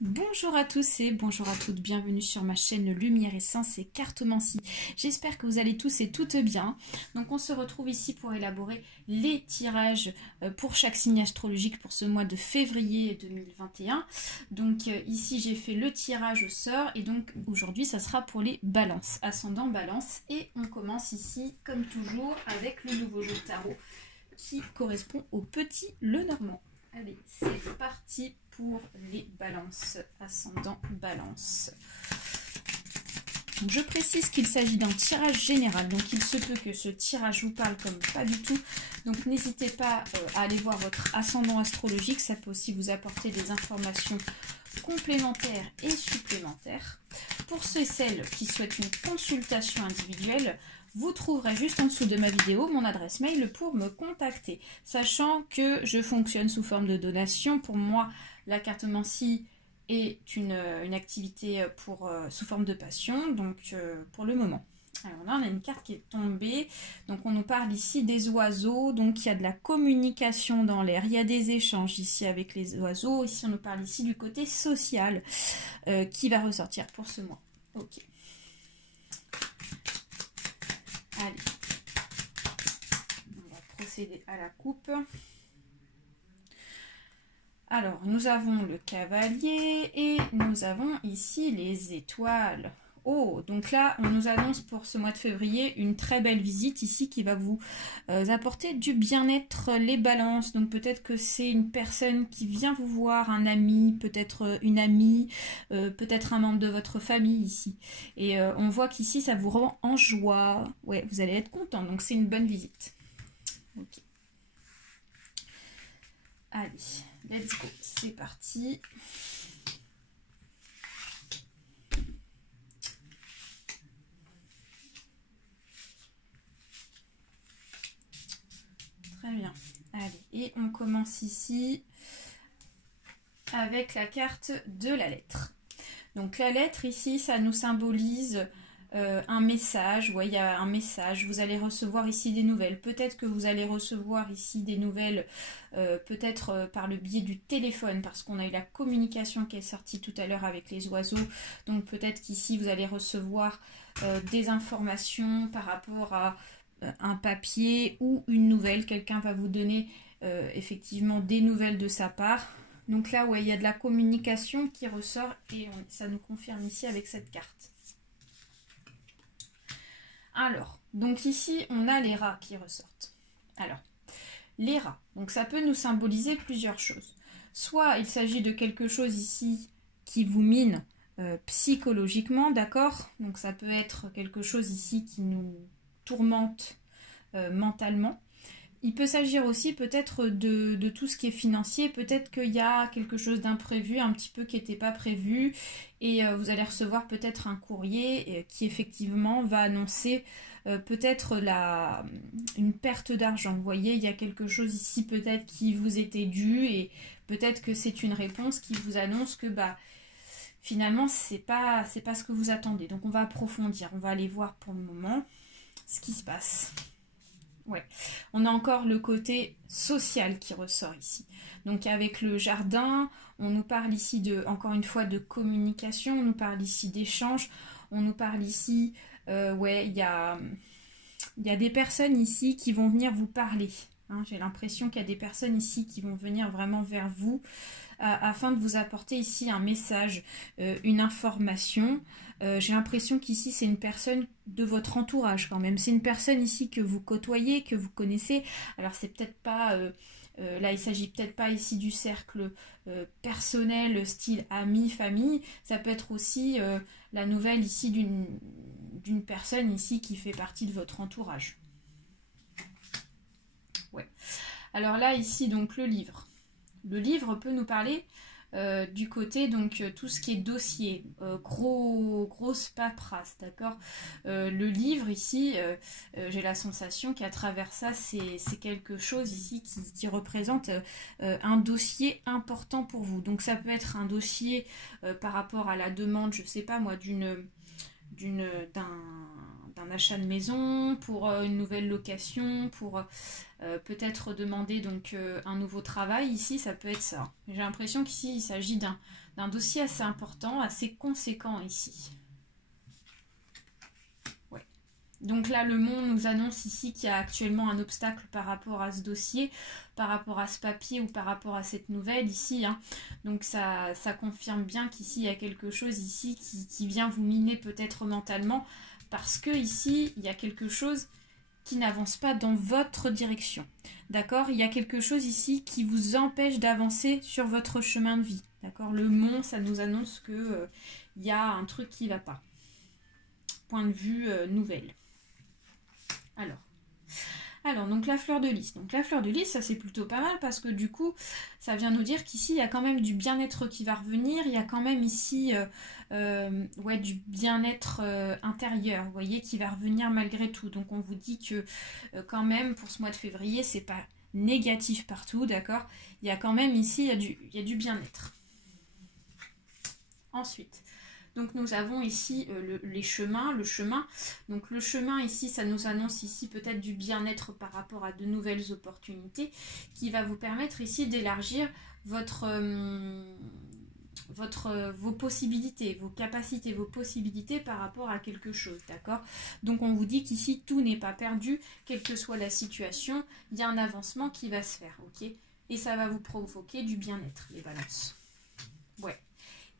Bonjour à tous et bonjour à toutes, bienvenue sur ma chaîne Lumière Essence et Cartomancie. J'espère que vous allez tous et toutes bien. Donc on se retrouve ici pour élaborer les tirages pour chaque signe astrologique pour ce mois de février 2021. Donc ici j'ai fait le tirage au sort et donc aujourd'hui ça sera pour les balances, ascendant balance. Et on commence ici comme toujours avec le nouveau jeu de tarot qui correspond au petit Lenormand. Allez, c'est parti pour les balances, ascendant balance. Donc, je précise qu'il s'agit d'un tirage général, donc il se peut que ce tirage vous parle comme pas du tout. Donc n'hésitez pas à aller voir votre ascendant astrologique, ça peut aussi vous apporter des informations complémentaires et supplémentaires. Pour ceux et celles qui souhaitent une consultation individuelle, vous trouverez juste en dessous de ma vidéo mon adresse mail pour me contacter. Sachant que je fonctionne sous forme de donation, pour moi la cartomancie est une activité sous forme de passion, donc pour le moment. Alors là on a une carte qui est tombée, donc on nous parle ici des oiseaux, donc il y a de la communication dans l'air, il y a des échanges ici avec les oiseaux, ici on nous parle ici du côté social qui va ressortir pour ce mois. Ok. Allez, on va procéder à la coupe. Alors, nous avons le cavalier et nous avons ici les étoiles. Oh, donc là, on nous annonce pour ce mois de février une très belle visite ici qui va vous apporter du bien-être, les balances. Donc peut-être que c'est une personne qui vient vous voir, un ami, peut-être une amie, peut-être un membre de votre famille ici. Et on voit qu'ici, ça vous rend en joie. Ouais, vous allez être content, donc c'est une bonne visite. Ok. Allez, let's go, c'est parti. Très bien. Allez, et on commence ici avec la carte de la lettre. Donc la lettre ici, ça nous symbolise un message. Ouais, il y a un message. Vous allez recevoir ici des nouvelles. Peut-être que vous allez recevoir ici des nouvelles, peut-être par le biais du téléphone, parce qu'on a eu la communication qui est sortie tout à l'heure avec les oiseaux. Donc peut-être qu'ici, vous allez recevoir des informations par rapport à un papier ou une nouvelle. Quelqu'un va vous donner effectivement des nouvelles de sa part. Donc là, ouais, il y a de la communication qui ressort et ça nous confirme ici avec cette carte. Alors, donc ici, on a les rats qui ressortent. Alors, les rats, donc ça peut nous symboliser plusieurs choses. Soit il s'agit de quelque chose ici qui vous mine psychologiquement, d'accord? Donc ça peut être quelque chose ici qui nous tourmente mentalement. Il peut s'agir aussi peut-être de tout ce qui est financier, peut-être qu'il y a quelque chose d'imprévu, un petit peu qui n'était pas prévu, et vous allez recevoir peut-être un courrier qui effectivement va annoncer peut-être une perte d'argent. Vous voyez, il y a quelque chose ici peut-être qui vous était dû, et peut-être que c'est une réponse qui vous annonce que finalement c'est pas ce que vous attendez. Donc on va approfondir, on va aller voir pour le moment ce qui se passe. Ouais, on a encore le côté social qui ressort ici. Donc avec le jardin, on nous parle ici encore une fois de communication, on nous parle ici d'échange, on nous parle ici, ouais, il y a des personnes ici qui vont venir vous parler. Hein, j'ai l'impression qu'il y a des personnes ici qui vont venir vraiment vers vous afin de vous apporter ici un message, une information. J'ai l'impression qu'ici c'est une personne de votre entourage quand même. C'est une personne ici que vous côtoyez, que vous connaissez. Alors c'est peut-être pas... là il s'agit peut-être pas ici du cercle personnel, style ami, famille. Ça peut être aussi la nouvelle ici d'une personne ici qui fait partie de votre entourage. Ouais. Alors là ici donc le livre. Le livre peut nous parler du côté, donc tout ce qui est dossier, grosse paperasse, d'accord. Le livre ici, j'ai la sensation qu'à travers ça, c'est quelque chose ici qui représente un dossier important pour vous. Donc ça peut être un dossier par rapport à la demande, je sais pas moi, d'un d'un achat de maison, pour une nouvelle location, pour peut-être demander donc un nouveau travail. Ici, ça peut être ça. J'ai l'impression qu'ici, il s'agit d'un dossier assez important, assez conséquent ici. Ouais. Donc là, le monde nous annonce ici qu'il y a actuellement un obstacle par rapport à ce dossier, par rapport à ce papier ou par rapport à cette nouvelle ici. Hein. Donc ça confirme bien qu'ici, il y a quelque chose ici qui vient vous miner peut-être mentalement, parce que ici, il y a quelque chose qui n'avance pas dans votre direction. D'accord? Il y a quelque chose ici qui vous empêche d'avancer sur votre chemin de vie. D'accord? Le mont, ça nous annonce que il y a un truc qui ne va pas. Point de vue nouvelle. Alors, donc la fleur de lys. Donc la fleur de lys, ça c'est plutôt pas mal parce que du coup, ça vient nous dire qu'ici, il y a quand même du bien-être qui va revenir. Il y a quand même ici du bien-être intérieur, vous voyez, qui va revenir malgré tout. Donc on vous dit que quand même, pour ce mois de février, c'est pas négatif partout, d'accord? Il y a quand même ici, il y a du bien-être. Ensuite, donc nous avons ici le chemin. Donc le chemin ici, ça nous annonce ici peut-être du bien-être par rapport à de nouvelles opportunités qui va vous permettre ici d'élargir vos possibilités, vos capacités, vos possibilités par rapport à quelque chose, d'accord? Donc on vous dit qu'ici tout n'est pas perdu, quelle que soit la situation, il y a un avancement qui va se faire, ok? Et ça va vous provoquer du bien-être, les balances. Ouais.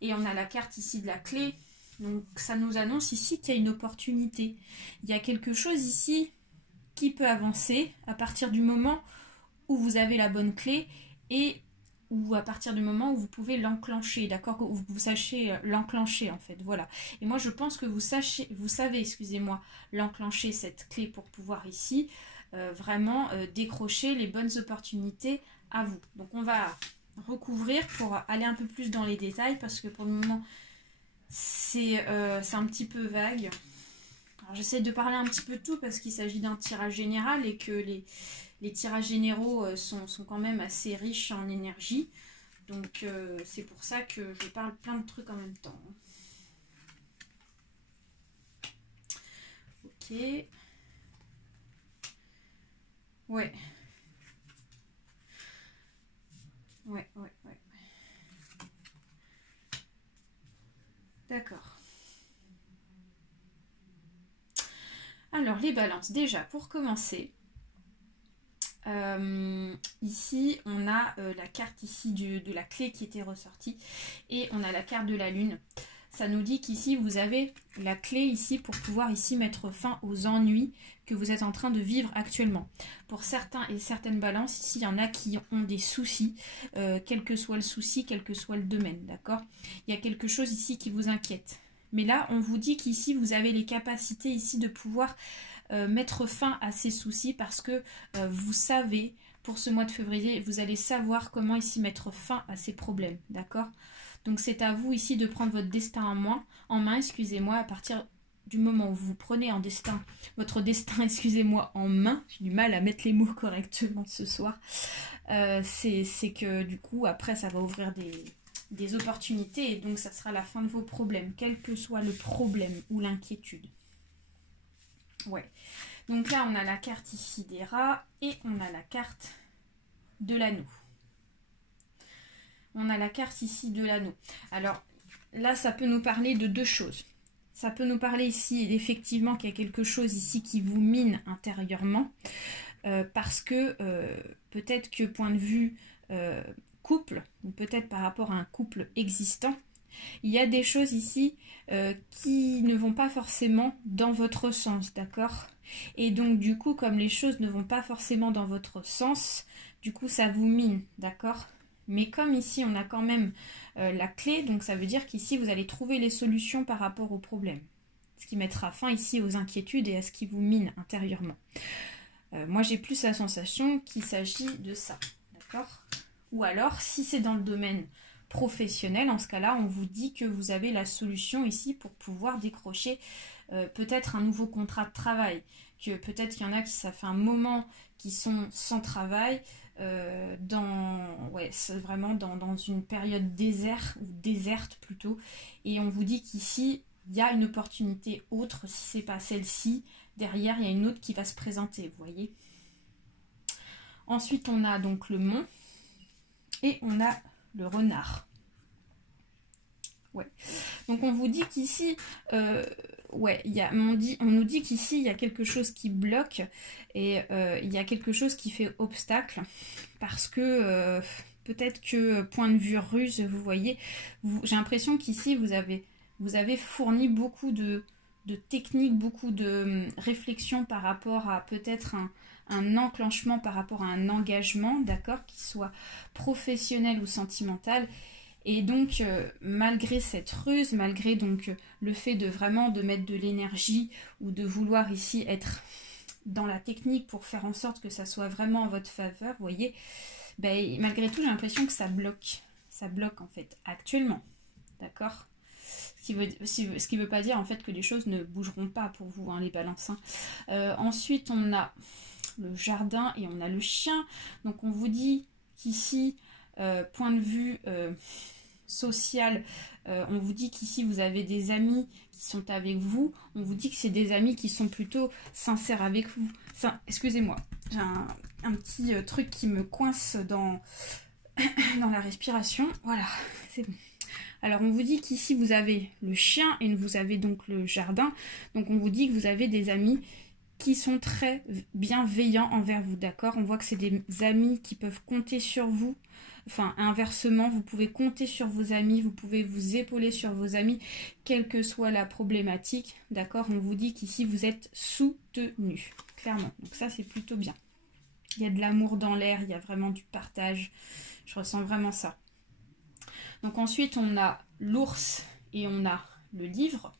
Et on a la carte ici de la clé. Donc ça nous annonce ici qu'il y a une opportunité. Il y a quelque chose ici qui peut avancer à partir du moment où vous avez la bonne clé et ou à partir du moment où vous pouvez l'enclencher, d'accord? Où vous sachez l'enclencher en fait, voilà. Et moi je pense que vous savez, excusez-moi, l'enclencher cette clé pour pouvoir ici vraiment décrocher les bonnes opportunités à vous. Donc on va recouvrir pour aller un peu plus dans les détails parce que pour le moment c'est un petit peu vague. Alors j'essaie de parler un petit peu de tout parce qu'il s'agit d'un tirage général et que les tirages généraux sont quand même assez riches en énergie. Donc c'est pour ça que je parle plein de trucs en même temps. Ok. Ouais. Ouais. D'accord. Alors, les balances. Déjà, pour commencer, ici, on a la carte ici de la clé qui était ressortie et on a la carte de la lune. Ça nous dit qu'ici, vous avez la clé ici pour pouvoir ici mettre fin aux ennuis que vous êtes en train de vivre actuellement. Pour certains et certaines balances, ici, il y en a qui ont des soucis, quel que soit le souci, quel que soit le domaine, d'accord? Il y a quelque chose ici qui vous inquiète. Mais là, on vous dit qu'ici, vous avez les capacités ici de pouvoir mettre fin à ces soucis parce que vous savez, pour ce mois de février, vous allez savoir comment ici mettre fin à ces problèmes, d'accord? Donc c'est à vous ici de prendre votre destin en main, excusez-moi, à partir du moment où vous prenez votre destin, excusez-moi, en main, j'ai du mal à mettre les mots correctement ce soir, c'est que du coup, après, ça va ouvrir des opportunités et donc ça sera la fin de vos problèmes, quel que soit le problème ou l'inquiétude. Ouais. Donc là, on a la carte ici des rats et on a la carte de l'anneau. On a la carte ici de l'anneau. Alors là, ça peut nous parler de deux choses. Ça peut nous parler ici, effectivement, qu'il y a quelque chose ici qui vous mine intérieurement. Parce que peut-être que point de vue couple, ou peut-être par rapport à un couple existant, il y a des choses ici qui ne vont pas forcément dans votre sens, d'accord? Et donc du coup, comme les choses ne vont pas forcément dans votre sens, du coup ça vous mine, d'accord? Mais comme ici on a quand même la clé, donc ça veut dire qu'ici vous allez trouver les solutions par rapport aux problèmes. Ce qui mettra fin ici aux inquiétudes et à ce qui vous mine intérieurement. Moi j'ai plus la sensation qu'il s'agit de ça, d'accord? Ou alors si c'est dans le domaine professionnel, en ce cas-là, on vous dit que vous avez la solution ici pour pouvoir décrocher peut-être un nouveau contrat de travail, que peut-être qu'il y en a qui ça fait un moment qui sont sans travail, c'est vraiment dans une période déserte plutôt, et on vous dit qu'ici il y a une opportunité autre, si c'est pas celle-ci, derrière il y a une autre qui va se présenter, vous voyez. Ensuite on a donc le mont et on a le renard. Ouais. Donc on vous dit qu'ici, ouais, on nous dit qu'ici il y a quelque chose qui bloque et il y a quelque chose qui fait obstacle parce que peut-être que point de vue ruse, vous voyez, j'ai l'impression qu'ici vous avez fourni beaucoup de techniques, beaucoup de réflexions par rapport à peut-être un enclenchement, par rapport à un engagement, d'accord, qui soit professionnel ou sentimental. Et donc, malgré cette ruse, malgré donc le fait de vraiment de mettre de l'énergie ou de vouloir ici être dans la technique pour faire en sorte que ça soit vraiment en votre faveur, vous voyez, ben, malgré tout, j'ai l'impression que ça bloque. Ça bloque, en fait, actuellement. D'accord ? Ce qui veut pas dire, en fait, que les choses ne bougeront pas pour vous, hein, les balances. Hein. Ensuite, on a le jardin et on a le chien. Donc, on vous dit qu'ici, point de vue social, on vous dit qu'ici vous avez des amis qui sont avec vous, on vous dit que c'est des amis qui sont plutôt sincères avec vous. Excusez-moi, j'ai un petit truc qui me coince dans la respiration, voilà, c'est bon. Alors on vous dit qu'ici vous avez le chien et vous avez donc le jardin, donc on vous dit que vous avez des amis qui sont très bienveillants envers vous, d'accord? On voit que c'est des amis qui peuvent compter sur vous. Enfin, inversement, vous pouvez compter sur vos amis, vous pouvez vous épauler sur vos amis, quelle que soit la problématique, d'accord? On vous dit qu'ici, vous êtes soutenu, clairement. Donc ça, c'est plutôt bien. Il y a de l'amour dans l'air, il y a vraiment du partage. Je ressens vraiment ça. Donc ensuite, on a l'ours et on a le livre.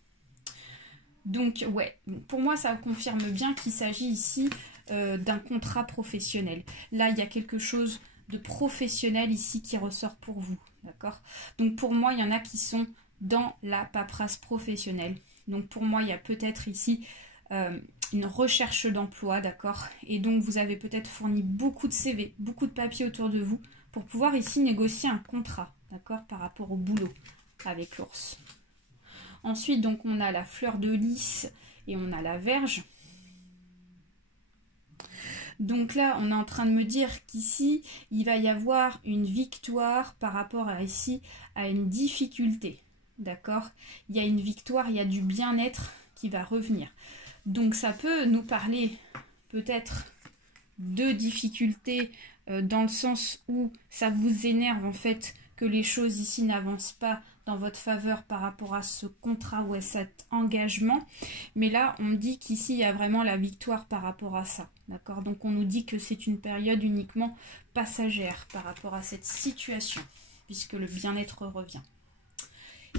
Donc, ouais, pour moi, ça confirme bien qu'il s'agit ici d'un contrat professionnel. Là, il y a quelque chose de professionnel ici qui ressort pour vous, d'accord? Donc pour moi, il y en a qui sont dans la paperasse professionnelle. Donc pour moi, il y a peut-être ici une recherche d'emploi, d'accord? Et donc vous avez peut-être fourni beaucoup de CV, beaucoup de papiers autour de vous pour pouvoir ici négocier un contrat, d'accord? Par rapport au boulot avec l'ours. Ensuite, donc on a la fleur de lys et on a la verge. Donc là, on est en train de me dire qu'ici, il va y avoir une victoire par rapport à ici, à une difficulté. D'accord? Il y a une victoire, il y a du bien-être qui va revenir. Donc ça peut nous parler peut-être de difficultés dans le sens où ça vous énerve en fait que les choses ici n'avancent pas dans votre faveur par rapport à ce contrat ou à cet engagement. Mais là, on me dit qu'ici, il y a vraiment la victoire par rapport à ça. D'accord? Donc, on nous dit que c'est une période uniquement passagère par rapport à cette situation, puisque le bien-être revient.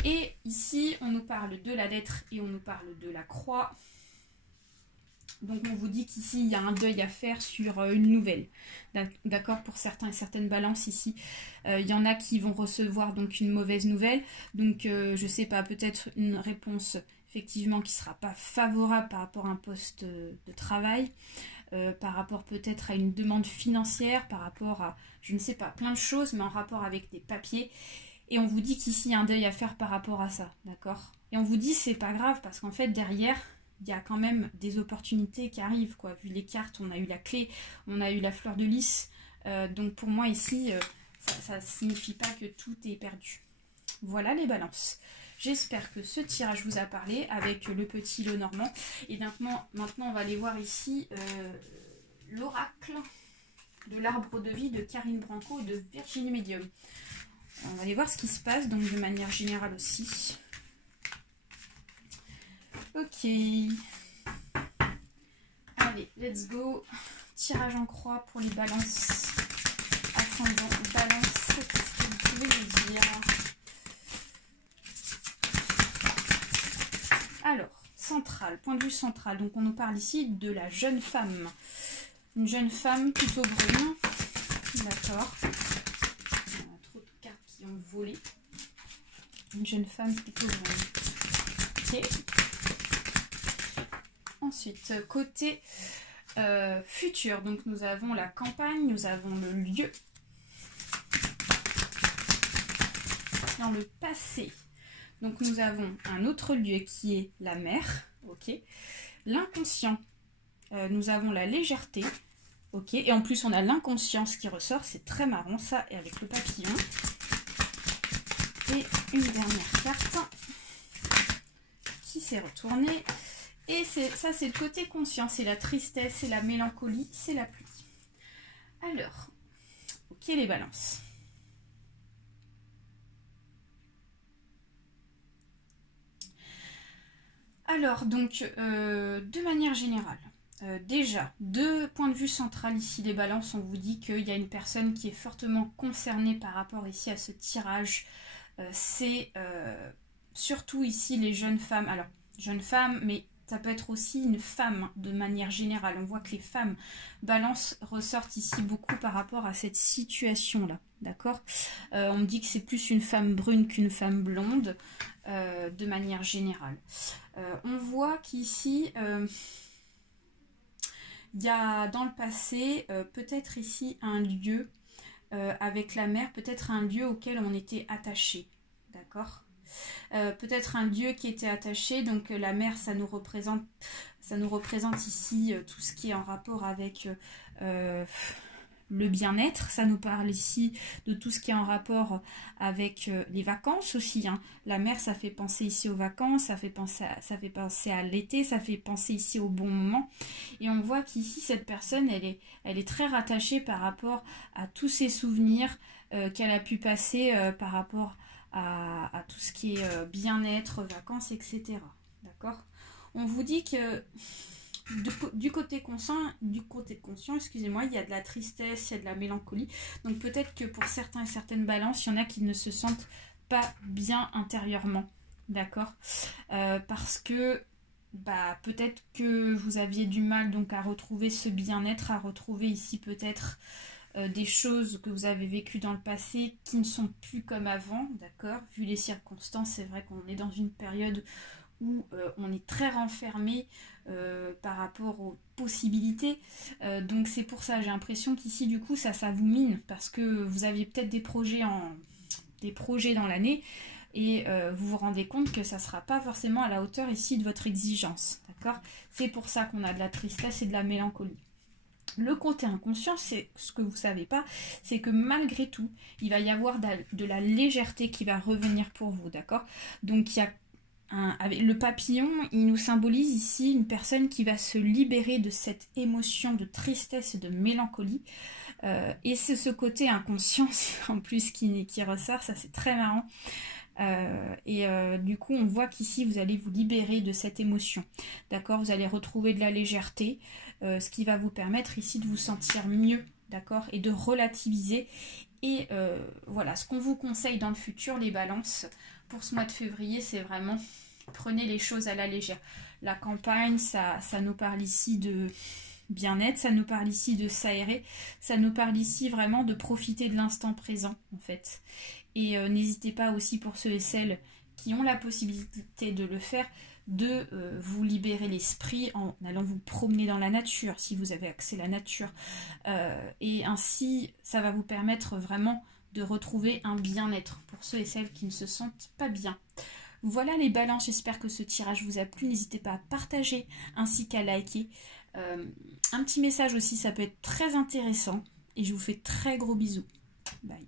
Et ici, on nous parle de la lettre et on nous parle de la croix. Donc on vous dit qu'ici, il y a un deuil à faire sur une nouvelle. D'accord? Pour certains et certaines balances ici, il y en a qui vont recevoir donc une mauvaise nouvelle. Donc je sais pas, peut-être une réponse effectivement qui ne sera pas favorable par rapport à un poste de travail, par rapport peut-être à une demande financière, par rapport à, je ne sais pas, plein de choses, mais en rapport avec des papiers. Et on vous dit qu'ici, il y a un deuil à faire par rapport à ça. D'accord? Et on vous dit c'est pas grave parce qu'en fait, derrière, il y a quand même des opportunités qui arrivent, quoi. Vu les cartes, on a eu la clé, on a eu la fleur de lys. Donc pour moi ici, ça ne signifie pas que tout est perdu. Voilà les balances. J'espère que ce tirage vous a parlé avec le petit lot normand. Et maintenant on va aller voir ici l'oracle de l'arbre de vie de Karine Branco et de Virginie Medium. On va aller voir ce qui se passe, donc de manière générale aussi. Ok. Allez, let's go. Tirage en croix pour les balances. Ascendant balance, qu'est-ce que vous pouvez me dire? Alors, central, point de vue central. Donc on nous parle ici de la jeune femme. Une jeune femme plutôt brune. D'accord. Il y a trop de cartes qui ont volé. Une jeune femme plutôt brune. Ok. Ensuite, côté futur, donc nous avons la campagne, nous avons le lieu. Dans le passé, Donc nous avons un autre lieu qui est la mer, ok. L'inconscient, nous avons la légèreté, ok. Et en plus on a l'inconscience qui ressort, c'est très marrant ça, et avec le papillon. Et une dernière carte qui s'est retournée. Et ça c'est le côté conscient, c'est la tristesse, c'est la mélancolie, c'est la pluie. Alors, ok les balances. Alors, donc, de manière générale, déjà, de point de vue central ici, les balances, on vous dit qu'il y a une personne qui est fortement concernée par rapport ici à ce tirage. C'est surtout ici les jeunes femmes. Alors, jeunes femmes, mais ça peut être aussi une femme de manière générale. On voit que les femmes balance ressortent ici beaucoup par rapport à cette situation-là. D'accord, on me dit que c'est plus une femme brune qu'une femme blonde, de manière générale. On voit qu'ici, il y a dans le passé, peut-être ici un lieu avec la mer, peut-être un lieu auquel on était attaché. D'accord, peut-être un lieu qui était attaché, donc la mer, ça nous représente ici tout ce qui est en rapport avec le bien-être. Ça nous parle ici de tout ce qui est en rapport avec les vacances aussi, hein. La mer, ça fait penser ici aux vacances, ça fait penser à l'été, ça fait penser ici au bon moment. Et on voit qu'ici, cette personne, elle est très rattachée par rapport à tous ses souvenirs qu'elle a pu passer par rapport à tout ce qui est bien-être, vacances, etc. D'accord ? On vous dit que du côté conscient, excusez-moi, il y a de la tristesse, il y a de la mélancolie. Donc peut-être que pour certains et certaines balances, il y en a qui ne se sentent pas bien intérieurement. D'accord ? Parce que peut-être que vous aviez du mal donc à retrouver ce bien-être, à retrouver ici peut-être des choses que vous avez vécues dans le passé qui ne sont plus comme avant, d'accord ? Vu les circonstances, c'est vrai qu'on est dans une période où on est très renfermé par rapport aux possibilités. Donc c'est pour ça, j'ai l'impression qu'ici, du coup, ça vous mine, parce que vous aviez peut-être des projets dans l'année, et vous vous rendez compte que ça ne sera pas forcément à la hauteur ici de votre exigence, d'accord ? C'est pour ça qu'on a de la tristesse et de la mélancolie. Le côté inconscient, c'est ce que vous ne savez pas, c'est que malgré tout, il va y avoir de la légèreté qui va revenir pour vous, d'accord ? Donc il y a avec le papillon, il nous symbolise ici une personne qui va se libérer de cette émotion de tristesse et de mélancolie. Et c'est ce côté inconscient en plus qui ressort, ça c'est très marrant. Du coup on voit qu'ici vous allez vous libérer de cette émotion, d'accord, vous allez retrouver de la légèreté, ce qui va vous permettre ici de vous sentir mieux, d'accord, et de relativiser. Et voilà, ce qu'on vous conseille dans le futur, les balances, pour ce mois de février, c'est vraiment prenez les choses à la légère. La campagne, ça nous parle ici de bien-être, ça nous parle ici de s'aérer, ça nous parle ici vraiment de profiter de l'instant présent en fait. Et n'hésitez pas aussi, pour ceux et celles qui ont la possibilité de le faire, de vous libérer l'esprit en allant vous promener dans la nature, si vous avez accès à la nature. Et ainsi, ça va vous permettre vraiment de retrouver un bien-être pour ceux et celles qui ne se sentent pas bien. Voilà les balances, j'espère que ce tirage vous a plu. N'hésitez pas à partager ainsi qu'à liker. Un petit message aussi, ça peut être très intéressant. Et je vous fais très gros bisous. Bye.